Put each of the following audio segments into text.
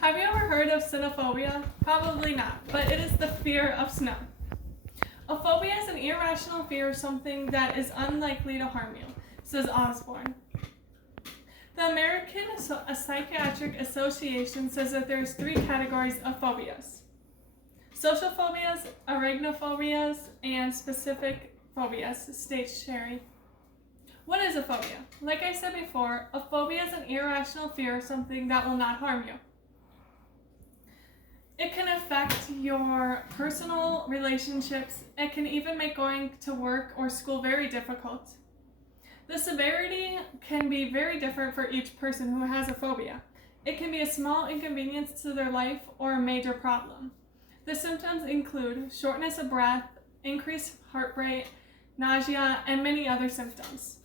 Have you ever heard of cynophobia? Probably not, but it is the fear of snow. A phobia is an irrational fear of something that is unlikely to harm you, says Osborne. The American Psychiatric Association says that there's 3 categories of phobias: social phobias, arachnophobias, and specific phobias, states Sherry. What is a phobia? Like I said before, a phobia is an irrational fear of something that will not harm you. It can affect your personal relationships. It can even make going to work or school very difficult. The severity can be very different for each person who has a phobia. It can be a small inconvenience to their life or a major problem. The symptoms include shortness of breath, increased heart rate, nausea, and many other symptoms.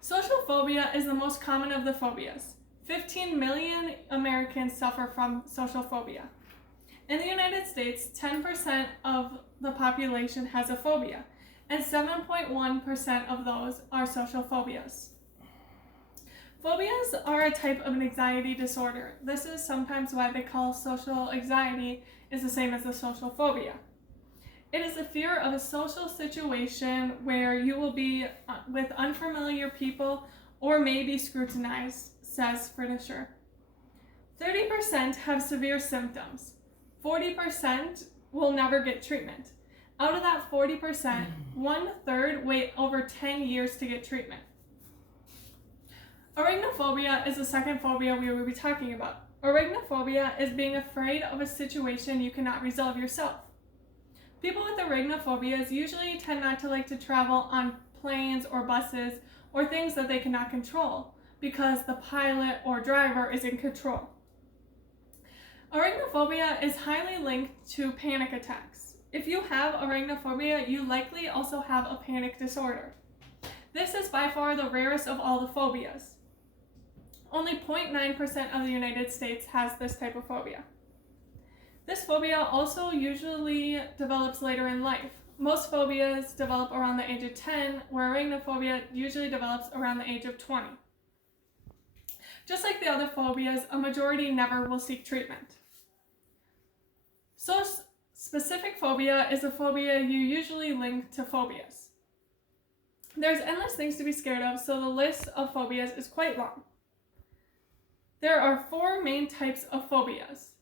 Social phobia is the most common of the phobias. 15 million Americans suffer from social phobia. In the United States, 10% of the population has a phobia, and 7.1% of those are social phobias. Phobias are a type of an anxiety disorder. This is sometimes why they call social anxiety is the same as the social phobia. It is the fear of a social situation where you will be with unfamiliar people or may be scrutinized, says Friedischer. 30% have severe symptoms. 40% will never get treatment. Out of that 40%, 1/3 wait over 10 years to get treatment. Arachnophobia is the second phobia we will be talking about. Arachnophobia is being afraid of a situation you cannot resolve yourself. People with arachnophobias usually tend not to like to travel on planes or buses or things that they cannot control because the pilot or driver is in control. Arachnophobia is highly linked to panic attacks. If you have arachnophobia, you likely also have a panic disorder. This is by far the rarest of all the phobias. Only 0.9% of the United States has this type of phobia. This phobia also usually develops later in life. Most phobias develop around the age of 10, where arachnophobia usually develops around the age of 20. Just like the other phobias, a majority never will seek treatment. So specific phobia is a phobia you usually link to phobias. There's endless things to be scared of, so the list of phobias is quite long. There are 4 main types of phobias.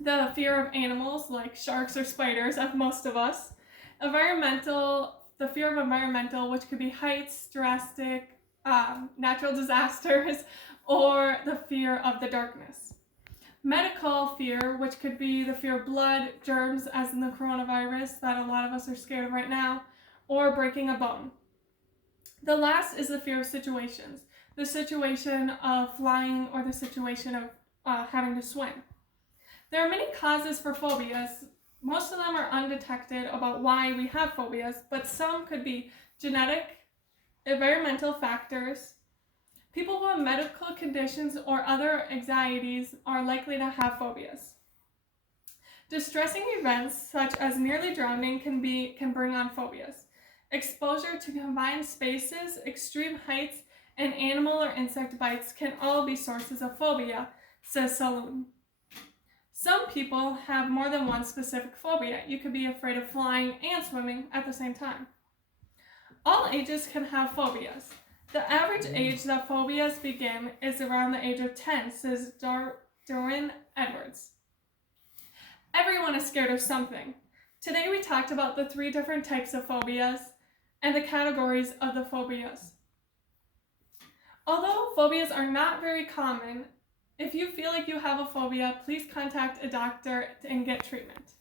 The fear of animals, like sharks or spiders, of most of us. The fear of environmental, which could be heights, drastic, natural disasters, or the fear of the darkness. Medical fear, which could be the fear of blood, germs, as in the coronavirus that a lot of us are scared of right now, or breaking a bone. The last is the fear of situations, the situation of flying or the situation of having to swim. There are many causes for phobias. Most of them are undetected about why we have phobias, but some could be genetic, environmental factors. People who have medical conditions or other anxieties are likely to have phobias. Distressing events such as nearly drowning can bring on phobias. Exposure to confined spaces, extreme heights, and animal or insect bites can all be sources of phobia, says Saloon. Some people have more than one specific phobia. You could be afraid of flying and swimming at the same time. All ages can have phobias. The average age that phobias begin is around the age of 10, says Darwin Edwards. Everyone is scared of something. Today we talked about the 3 different types of phobias and the categories of the phobias. Although phobias are not very common, if you feel like you have a phobia, please contact a doctor and get treatment.